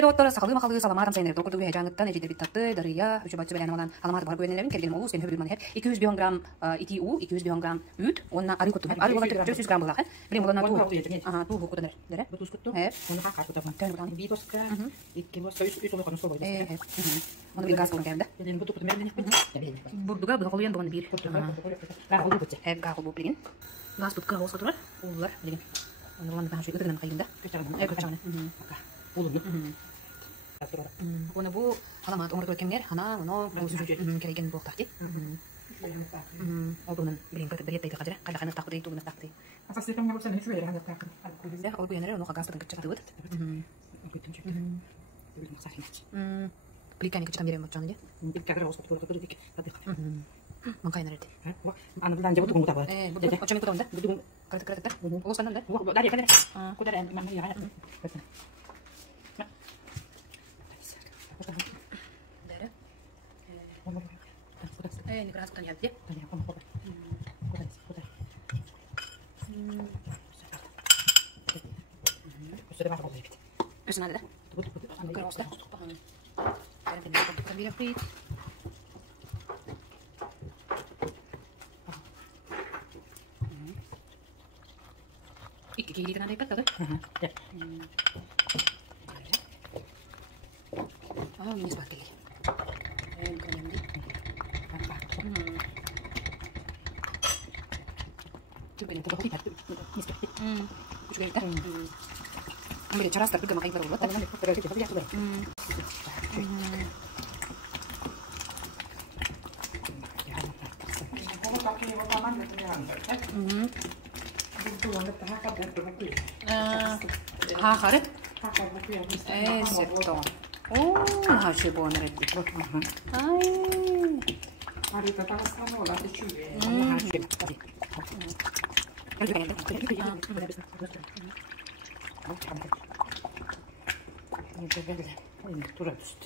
доктор сакалы макалы саламатым сайнер докторду хежаңыттан эжидер битатты дарыя үчү бачы белән алан аламаты бар гөнелерин келген олу сен хөбүл манер 200 грамм ити у 200 грамм үт онна ары көтү ары болар 400 грамм була билем болана ту ту хукудан дере бутус көтү оны ха карту тапан би боска икки боска үч оло кону собой оны бир газ болгон да билем буту көтү мерден бурдуга бул колуян болгон бир гагыл буту гагыл бу билген газ бутка болса турар улар билген оны болан ташы көтүгөн кайында көчөгөн улуну оны бу аламат оңор көркемнер ана мына сүзүжү кереген боктакти олдунун билин көтү берет дейт кажыра кайда кайны такты дейт тугуна такты асасыдан не болса не чуер анда такты да ол генерал оно гастын кычатып өт пликани кычатам берем отчаны де пликага рос көтү көтү дик Ман кайнар эти. Аны билан жабы тугун табар. Бу очомен кутамда. Бу кырыт. Олостандан да. Дарья кадер. Кудар мамма я. Дарья. Не крас кутан ялди. Дарья ком кудар. Кудар. Өсөрө бар болду бит. Өсөнө да. Кыроста. Карантин доктор биреп куйт. İki tane ipek kadar. Evet. Ini seperti ini. Kemudian coba yang terbaik itu. Coba kita. Ambil cara start juga makai baru. Tapi nanti terus kita lihat coba. 하하래? 에셉도. 오, 하시보는 했지. 아이. 아리가 따라서 나한테 주게. 하시. 이제 별래. 돌아줬어.